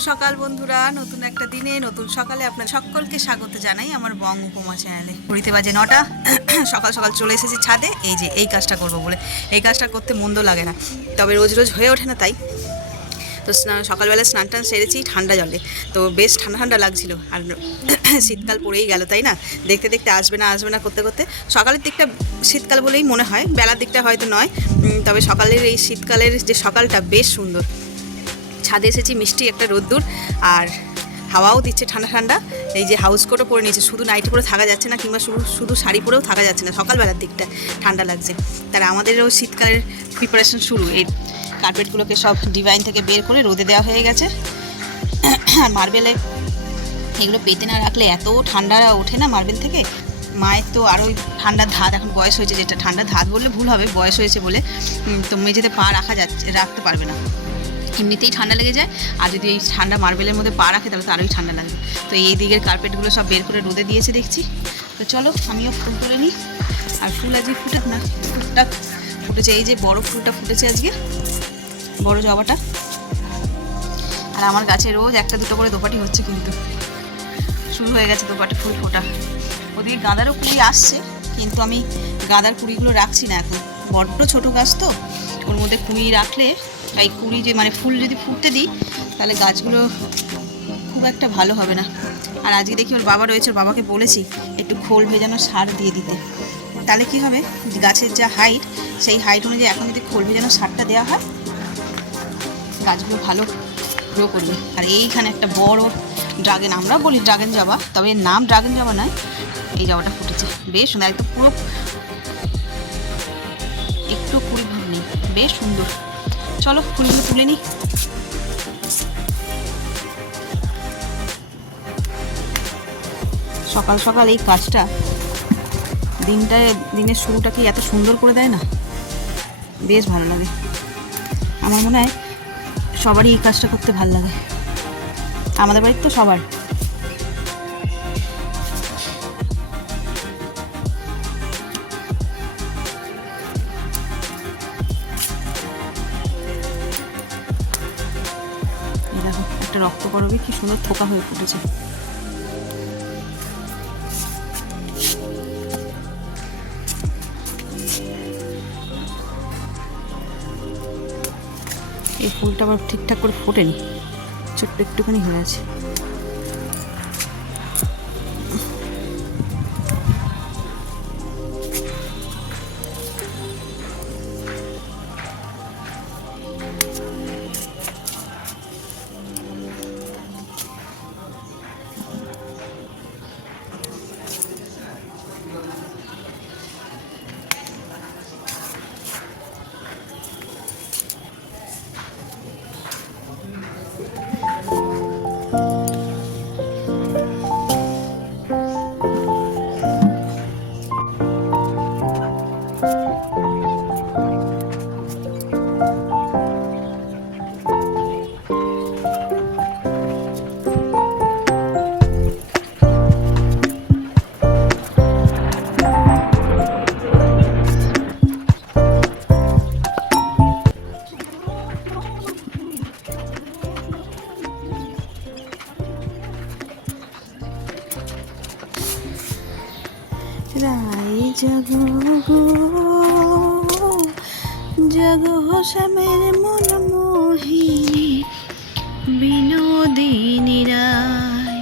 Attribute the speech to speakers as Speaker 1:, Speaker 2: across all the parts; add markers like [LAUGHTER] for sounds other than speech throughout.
Speaker 1: সকাল বন্ধুরা, নতুন একটা দিনে, নতুন সকালে আপনার সকলকে স্বাগত জানাই আমার বং উপমা চ্যানেলে ঘড়িতে বাজে নটা, সকাল সকাল চলে এসেছি ছাদে। এই যে, এই কাজটা করব বলে। এই কাজটা করতে মন্দ লাগে না। তবে রোজ রোজ হয়ে ওঠে না তাই। তো স্নান সকালবেলা স্নান টান সেরেছি, ঠান্ডা জলে। তো বেশ ঠান্ডা ঠান্ডা লাগছিল। আর [CLEARS THROAT] শীতকাল পড়েই গেল, তাই না? দেখতে দেখতে আসবে না আসবে না করতে করতে। সকালের দিকটা শীতকাল বলেই মনে হয়। বেলার দিকটা হয়তো নয়। তবে সকালের এই শীতকালের যে সকালটা বেশ সুন্দর। ছাদে এসেছি, মিষ্টি একটা রোদ্দুর আর হাওয়াও দিচ্ছে ঠান্ডা ঠান্ডা। এই যে হাউস কোটও পরে নিয়েছে, শুধু নাইটি পরে থাকা যাচ্ছে না, কিংবা শুধু শুধু শাড়ি পরেও থাকা যাচ্ছে না, সকালবেলার দিকটা ঠান্ডা লাগছে। তার আমাদেরও শীতকালের প্রিপারেশন শুরু। এই কার্পেটগুলোকে সব ডিভাইন থেকে বের করে রোদে দেওয়া হয়ে গেছে। আর মার্বেলে এগুলো পেতে না রাখলে এত ঠান্ডা ওঠে না মার্বেল থেকে। মায়ের তো আরও ঠান্ডার ধাত, এখন বয়স হয়েছে, যেটা ঠান্ডার ধাত বললে ভুল হবে, বয়স হয়েছে বলে তো মেঝেতে পা রাখা যাচ্ছে, রাখতে পারবে না। এমনিতেই ঠান্ডা লেগে যায়। আর যদি এই ঠান্ডা মার্বেলের মধ্যে পা রাখে, তাহলে তো আরোই ঠান্ডা লাগবে তো এই দিকের কার্পেটগুলো সব বের করে রোদে দিয়েছে দেখছি। তো চলো, আমিও ফুল তুলে নিই। আর ফুল আজকে ফুটে না ফুলটা ফুটেছে। এই যে বড় ফুলটা ফুটেছে আজকে, বড় জবাটা। আর আমার গাছে রোজ একটা দুটো করে দোপাটি হচ্ছে কিন্তু। শুরু হয়ে গেছে দোপাটি, ফুল ফোটা। ওদিকে গাঁদারও কুড়ি আসছে, কিন্তু আমি গাঁদার কুড়িগুলো রাখছি না এখন। বড্ড ছোট গাছ তো, ওর মধ্যে কুড়ি রাখলে এই কুড়ি যে মানে ফুল যদি ফুটতে দিই, তাহলে গাছগুলো খুব একটা ভালো হবে না। আর আজকে দেখি ওর বাবা রয়েছে, ওর বাবাকে বলেছি একটু খোল ভেজানো সার দিয়ে দিতে। তাহলে কি হবে? গাছের যা হাইট সেই হাইট অনুযায়ী এখন যদি খোল ভেজানো সারটা দেওয়া হয়, গাছগুলো ভালো গ্রো করবে। আর এইখানে একটা বড় ড্রাগন আমরা বলি ড্রাগন জবা তবে নাম ড্রাগন জবা নয়, এই জবাটা ফুটেছে। বেশ সুন্দর একদম পুরো, একটু কুড়ি ভাব নেই, বেশ সুন্দর। চলো, ফুলগুলো তুলে নিই সকাল সকাল এই কাজটা দিনটায় দিনের শুরুটাকে এত সুন্দর করে দেয় না? বেশ ভালো লাগে। আমার মনে হয় সবারই এই কাজটা করতে ভালো লাগে। আমাদের বাড়ির তো সবার। দেখো, একটা রক্ত করবে কি সুন্দর থোকা হয়ে ফুটেছে। এই ফুলটা আবার ঠিকঠাক করে ফোটেনি, ছোট্ট একটুখানি হয়ে আছে। রাই জাগো গো। জাগো শ্যামের মন মোহিনী বিনোদিনী রায়।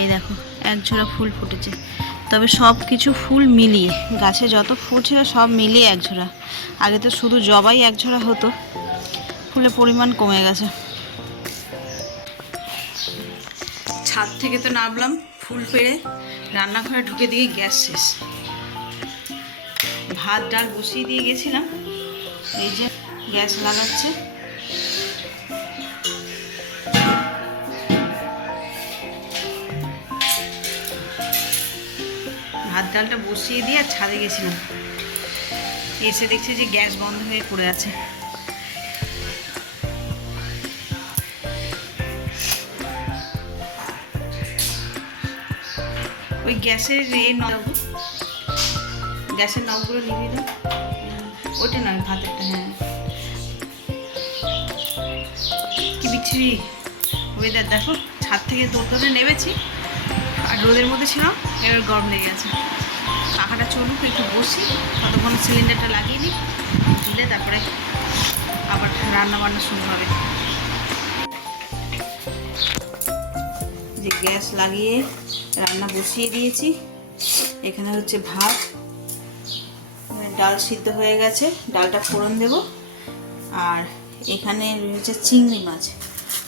Speaker 1: এই দেখো, এক ঝোড়া ফুল ফুটেছে। তবে সব কিছু ফুল মিলিয়ে, গাছে যত ফুল ছিল সব মিলিয়ে এক ঝোড়া আগে তো শুধু জবাই এক ঝোড়া হতো। ফুলের পরিমাণ কমে গেছে। ছাদ থেকে তো নামলাম, ফুল পেড়ে রান্নাঘরে ঢুকে দিয়ে গ্যাস শেষ। ভাত ডাল বসিয়ে দিয়ে গেছিলাম। এই যে গ্যাস লাগাচ্ছে। ভাত ডালটা বসিয়ে দিয়ে আর ছাদে গেছিলাম। এসে দেখছি যে গ্যাস বন্ধ হয়ে পড়ে আছে। ওই গ্যাসের এ নব গ্যাসের নবগুলো নিভিয়ে দাও। ওটা নয় ভাতেরটা হ্যাঁ। কি বিচ্ছিরি ওয়েদার দেখো, ছাদ থেকে দৌড়ে নেমেছি, আর রোদের মধ্যে ছিলাম, এবার গরম লেগে গেছে। পাখাটা চলুক, একটু বসি, ততক্ষণ সিলিন্ডারটা লাগিয়ে নিই দিলে তারপরে আবার রান্না বান্না শুরু হবে। যে গ্যাস লাগিয়ে রান্না বসিয়ে দিয়েছি, এখানে হচ্ছে ভাত ডাল সিদ্ধ হয়ে গেছে, ডালটা ফোড়ন দেব। আর এখানে রয়েছে চিংড়ি মাছ,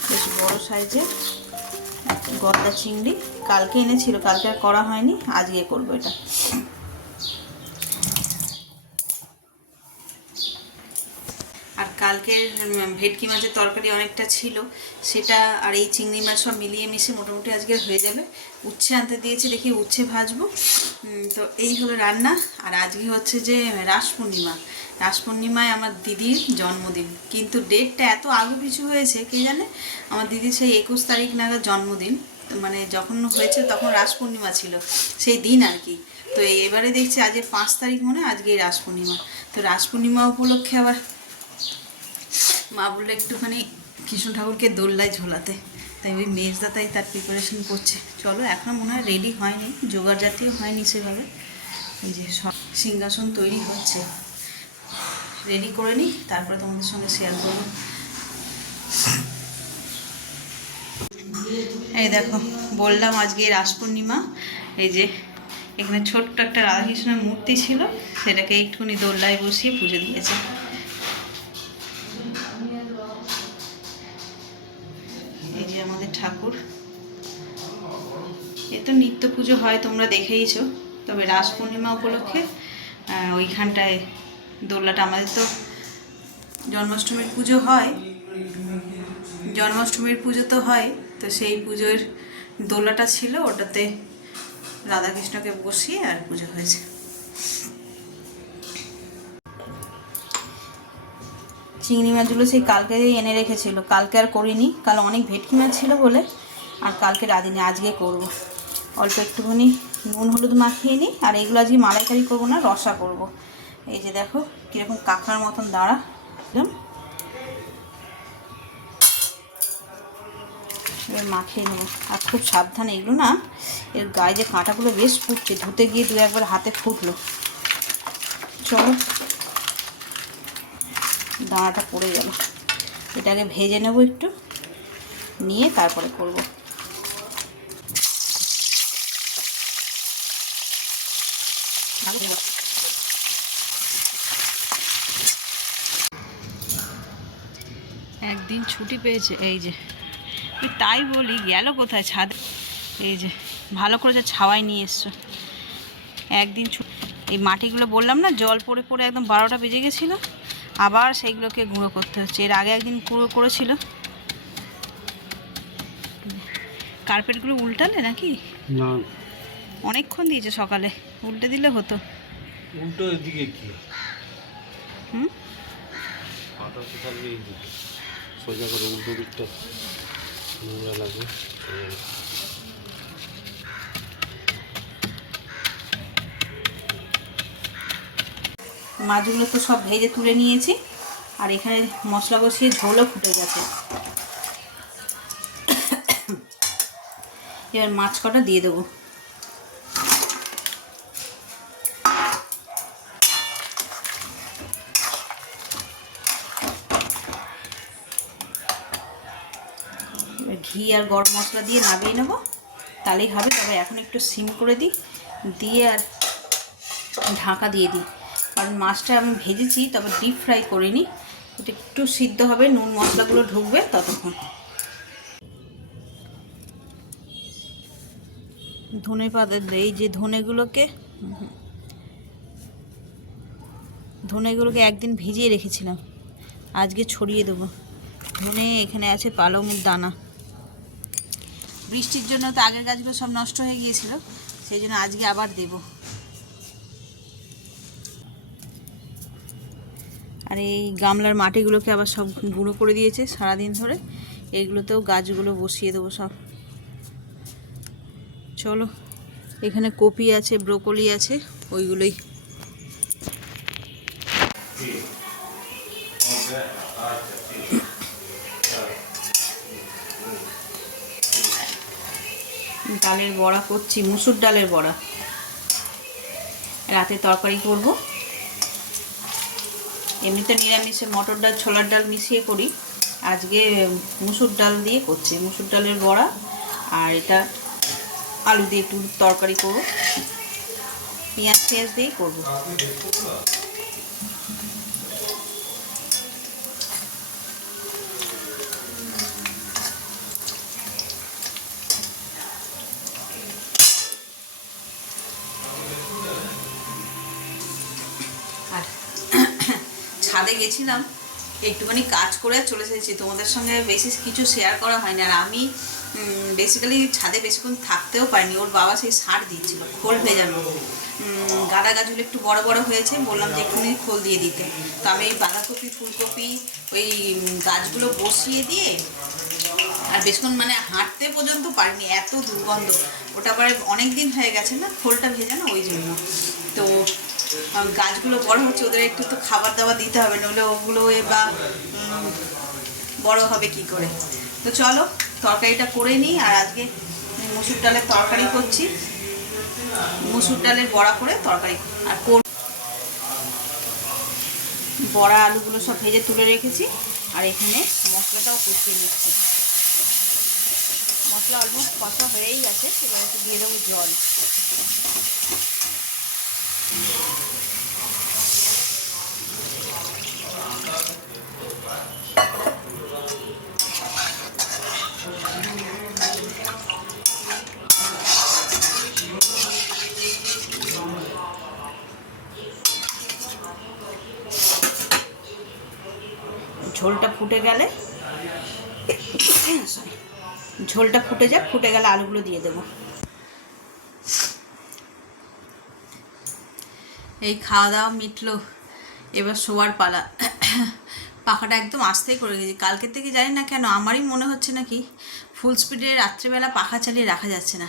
Speaker 1: বেশ বড়ো সাইজের গর্দা চিংড়ি। কালকে এনেছিল, কালকে আর করা হয়নি, আজকে করব এটা আর কালকের ভেটকি মাছের তরকারি অনেকটা ছিল। সেটা আর এই চিংড়ি মাছ সব মিলিয়ে মিশে মোটামুটি আজকে হয়ে যাবে উচ্ছে আনতে দিয়েছি, দেখি উচ্ছে ভাজবো। তো এই হলো রান্না। আর আজকে হচ্ছে যে রাস পূর্ণিমা। রাস পূর্ণিমায় আমার দিদির জন্মদিন। কিন্তু ডেটটা এত আগু পিছু হয়েছে, কে জানে? আমার দিদির সেই একুশ তারিখ নাগাদ জন্মদিন। মানে যখন হয়েছে তখন রাস পূর্ণিমা ছিল, সেই দিন আর কি। তো এবারে দেখছি আজকে পাঁচ তারিখ মনে আজকে রাস পূর্ণিমা। তো রাস পূর্ণিমা উপলক্ষে আবার মা বলল একটুখানি কৃষ্ণ ঠাকুরকে দোল্লায় ঝোলাতে। তাই ওই মেজদা তাই তার প্রিপারেশন করছে। চলো এখনও মনে হয় রেডি হয়নি। জোগাড় জাতীয় হয়নি সেভাবে। এই যে সব সিংহাসন তৈরি হচ্ছে। রেডি করে নিই তারপরে তোমাদের সঙ্গে শেয়ার করব। এই দেখো, বললাম আজকে রাস পূর্ণিমা এই যে এখানে ছোট্ট একটা রাধাকৃষ্ণের মূর্তি ছিল, সেটাকে একটুখানি দোল্লায় বসিয়ে পুজো দিয়েছে। পুজো হয়, তোমরা দেখেইছো। তবে রাস পূর্ণিমা উপলক্ষে ওইখানটায় দোলনাটা আমাদের তো জন্মাষ্টমীর পুজো হয়। জন্মাষ্টমীর পুজো তো হয়, তো সেই পুজোর দোলাটা ছিল, ওটাতে রাধাকৃষ্ণকে বসিয়ে আর পুজো হয়েছে। চিংড়ি মাছগুলো সেই কালকে এনে রেখেছিল। কালকে আর করিনি, কাল অনেক ভেটকি মাছ ছিল বলে, আর কালকে রাঁধিনি, আজকে করব। অল্প একটুখানি নুন হলুদ মাখিয়ে নিই, আর এগুলো আজকে মালাইকারি করব না, রসা করব। এই যে দেখো, কীরকম কাঁকড়ার মতন দাঁড়া, একদম। এবার মাখিয়ে নেব। আর খুব সাবধানে, এগুলো না, এর গায়ে যে কাঁটাগুলো বেশ ফুটছে, ধুতে গিয়ে দু একবার হাতে ফুটলো। চলো, দাঁড়াটা পড়ে গেল। এটাকে ভেজে নেব একটু, নিয়ে তারপরে করব। একদিন ছুটি পেয়েছে এই যে। তাই বলি গেল কোথায় ছাদ? এই যে ভালো করে যে ছাওয়াই নিয়ে এসছো। একদিন এই মাটিগুলো বললাম না জল পড়ে পড়ে একদম বারোটা বেজে গেছিল। আবার সেইগুলোকে গুঁড়ো করতে হচ্ছে। এর আগে একদিন গুঁড়ো করেছিল। কার্পেটগুলো উল্টালে নাকি? অনেকক্ষণ দিয়েছে সকালে। উল্টে দিলে হতো।
Speaker 2: উল্টো এদিকে কি?
Speaker 1: হুম?
Speaker 2: থাকবে এইদিকে সোজা করে উল্টো দিকটা নোংরা লাগবে
Speaker 1: মাছগুলো তো সব ভেজে তুলে নিয়েছি আর এখানে মশলা বসিয়ে ঝোলও ফুটে গেছে। এবার মাছ কটা দিয়ে দেবো এবার ঘি আর গরম মশলা দিয়ে নামিয়ে নেব। তাহলেই হবে, তবে এখন একটু সিম করে দিই, দিয়ে আর ঢাকা দিয়ে দিই। কারণ মাছটা আমি ভেজেছি, তবে ডিপ ফ্রাই করিনি। এটা একটু সিদ্ধ হবে, নুন মশলাগুলো ঢুকবে ততক্ষণ। ধনে পাতা এই যে ধনেগুলোকে ধনেগুলোকে একদিন ভিজিয়ে রেখেছিলাম। আজকে ছড়িয়ে দেবো। ধনে এখানে আছে পালংয়ের দানা। বৃষ্টির জন্য তো আগের গাছগুলো সব নষ্ট হয়ে গিয়েছিল, সেই জন্য আজকে আবার দেবো। আর এই গামলার মাটিগুলোকে আবার সব গুঁড়ো করে দিয়েছে সারাদিন ধরে। এইগুলোতেও গাছগুলো বসিয়ে দেবো সব। চলো, এখানে কপি আছে, ব্রোকলি আছে, ওইগুলোই। ডালের বড়া করছি, মুসুর ডালের বড়া। রাতে তরকারি করব। এমনিতে নিরামিষে মটর ডাল, ছোলার ডাল মিশিয়ে করি। আজকে মুসুর ডাল দিয়ে করছি, মুসুর ডালের বড়া। আর এটা আলু দিয়ে একটু তরকারি করব। পেঁয়াজ পেঁয়াজ দিয়েই করব। ছাদে গেছিলাম, একটুখানি কাজ করে চলে এসেছি। তোমাদের সঙ্গে বেশি কিছু শেয়ার করা হয়নি। আর আমি বেসিক্যালি ছাদে বেশিক্ষণ থাকতেও পারিনি। ওর বাবা সেই সার দিয়েছিল, খোল ভেজানো গাঁদা গাছগুলো একটু বড় বড় হয়েছে, বললাম যে এক্ষুনি খোল দিয়ে দিতে। তো আমি এই বাঁধাকপি, ফুলকপি, ওই গাছগুলো বসিয়ে দিয়ে, আর বেশক্ষণ মানে হাঁটতে পর্যন্ত পারিনি। এত দুর্গন্ধ। ওটা আবার অনেক দিন হয়ে গেছে না, খোলটা ভেজানো ওই জন্য। তো গাছগুলো বড় হচ্ছে, ওদের একটু তো খাবার দাবার দিতে হবে, নইলে ওগুলো বা বড় হবে কি করে? তো চলো, তরকারিটা করে নিই, আর আজকে মুসুর ডালের তরকারি করছি। মুসুর ডালের বড়া করে তরকারি আর বড়া আলুগুলো সব ভেজে তুলে রেখেছি, আর এখানে মশলাটাও কষিয়ে নিচ্ছি। মশলা অলমোস্ট কষা হয়েই গেছে, এবার একটু দিয়ে দেবো জল। ঝোলটা ফুটে গেলে sorry, ঝোলটা ফুটে যাক ফুটে গেলে আলুগুলো দিয়ে দেবো। এই খাওয়া দাওয়া মিটলো এবার শোয়ার পালা। পাখাটা একদম আস্তেই করে গেছি। কালকের থেকে জানি না কেন আমারই মনে হচ্ছে নাকি ফুল স্পিডে রাত্রেবেলা পাখা চালিয়ে রাখা যাচ্ছে না।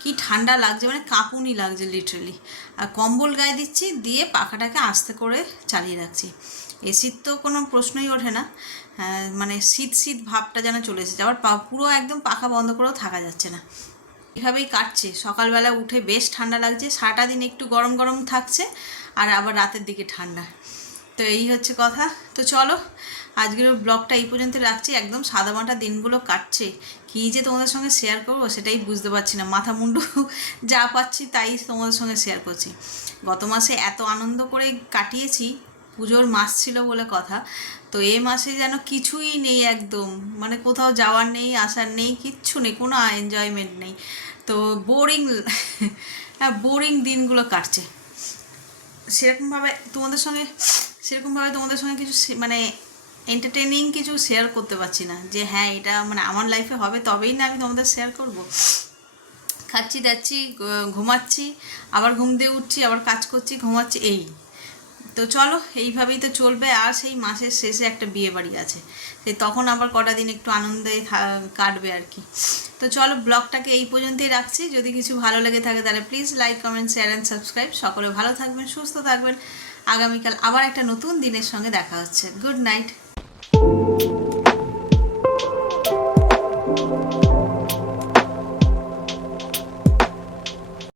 Speaker 1: কি ঠান্ডা লাগছে মানে কাঁপুনি লাগছে লিটারেলি আর কম্বল গায়ে দিচ্ছি দিয়ে পাখাটাকে আস্তে করে চালিয়ে রাখছি। এসির তো কোনো প্রশ্নই ওঠে না। হ্যাঁ, মানে শীত শীত ভাবটা যেন চলে এসেছে। আবার পুরো একদম পাখা বন্ধ করেও থাকা যাচ্ছে না। এভাবেই কাটছে। সকালবেলা উঠে বেশ ঠান্ডা লাগছে। সারাটা দিন একটু গরম গরম থাকছে আর আবার রাতের দিকে ঠান্ডা। তো এই হচ্ছে কথা। তো চলো আজকের ব্লগটা এই পর্যন্ত রাখছি। একদম সাদা সাদামাটা দিনগুলো কাটছে। কী যে তোমাদের সঙ্গে শেয়ার করব সেটাই বুঝতে পারছি না। মাথা মুন্ডু যা পাচ্ছি তাই তোমাদের সঙ্গে শেয়ার করছি। গত মাসে এত আনন্দ করে কাটিয়েছি। পুজোর মাস ছিল বলে কথা। তো এ মাসে যেন কিছুই নেই একদম। মানে কোথাও যাওয়ার নেই, আসার নেই, কিচ্ছু নেই, কোনো এনজয়মেন্ট নেই। তো বোরিং হ্যাঁ বোরিং দিনগুলো কাটছে। সেরকমভাবে তোমাদের সঙ্গে, সেরকমভাবে তোমাদের সঙ্গে কিছু মানে এন্টারটেনিং কিছু শেয়ার করতে পারছি না। যে হ্যাঁ এটা মানে আমার লাইফে হবে, তবেই না আমি তোমাদের শেয়ার করব। খাচ্ছি, দাচ্ছি, ঘুমাচ্ছি, আবার ঘুম দিয়ে উঠছি, আবার কাজ করছি, ঘুমাচ্ছি, এই। তো চলো, এইভাবেই তো চলবে। আর সেই মাসের শেষে একটা বিয়ে বাড়ি আছে। সেই তখন আবার কটা দিন একটু আনন্দে কাটবে আর কি। তো চলো, ব্লগটাকে এই পর্যন্তই রাখছি। যদি কিছু ভালো লেগে থাকে, তাহলে please like comment share and subscribe সকলে ভালো থাকবেন, সুস্থ থাকবেন। আগামীকাল আবার একটা নতুন দিনের সঙ্গে দেখা হচ্ছে। Good night